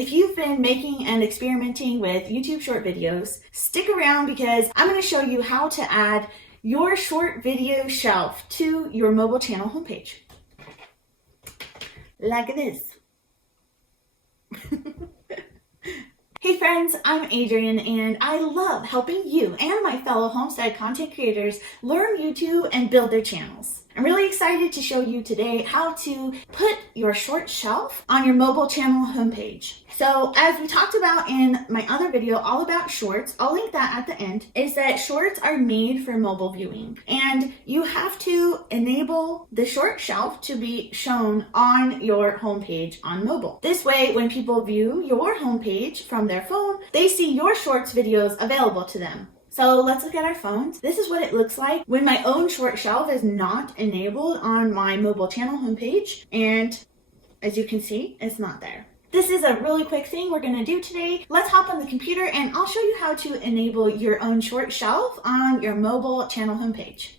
If you've been making and experimenting with YouTube short videos, stick around because I'm going to show you how to add your short video shelf to your mobile channel homepage. Like this. Hey friends, I'm Adrienne and I love helping you and my fellow Homestead content creators learn YouTube and build their channels. I'm really excited to show you today how to put your short shelf on your mobile channel homepage. So as we talked about in my other video all about shorts, I'll link that at the end, is that shorts are made for mobile viewing and you have to enable the short shelf to be shown on your homepage on mobile. This way, when people view your homepage from their phone, they see your shorts videos available to them. So let's look at our phones. This is what it looks like when my own short shelf is not enabled on my mobile channel homepage. And as you can see, it's not there. This is a really quick thing we're going to do today. Let's hop on the computer and I'll show you how to enable your own short shelf on your mobile channel homepage.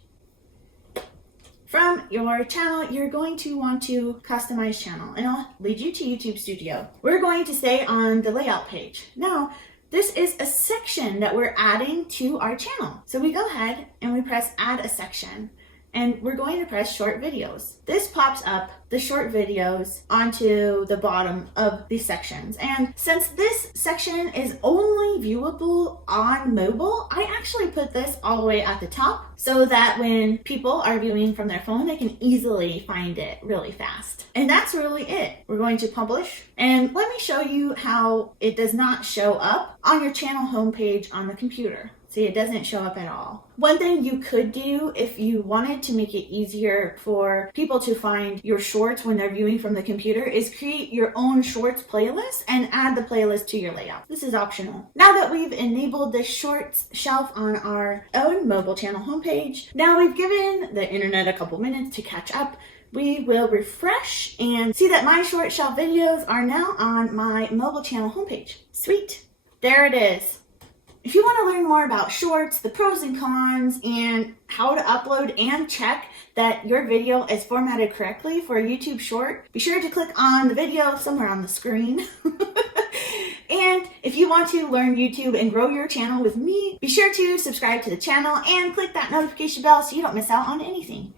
From your channel, you're going to want to customize channel and I'll lead you to YouTube Studio. We're going to stay on the layout page. Now, this is a section that we're adding to our channel. So we go ahead and we press add a section and we're going to press short videos. This pops up the short videos onto the bottom of these sections. And since this section is only viewable on mobile, I actually put this all the way at the top so that when people are viewing from their phone, they can easily find it really fast. And that's really it. We're going to publish. And let me show you how it does not show up on your channel homepage on the computer. See, it doesn't show up at all. One thing you could do if you wanted to make it easier for people to find your shorts when they're viewing from the computer is create your own shorts playlist and add the playlist to your layout. This is optional. Now that we've enabled the shorts shelf on our own mobile channel homepage, now we've given the internet a couple minutes to catch up. We will refresh and see that my short shelf videos are now on my mobile channel homepage. Sweet. There it is. If you want to learn more about shorts, the pros and cons, and how to upload and check that your video is formatted correctly for a YouTube short, be sure to click on the video somewhere on the screen. And if you want to learn YouTube and grow your channel with me, be sure to subscribe to the channel and click that notification bell so you don't miss out on anything.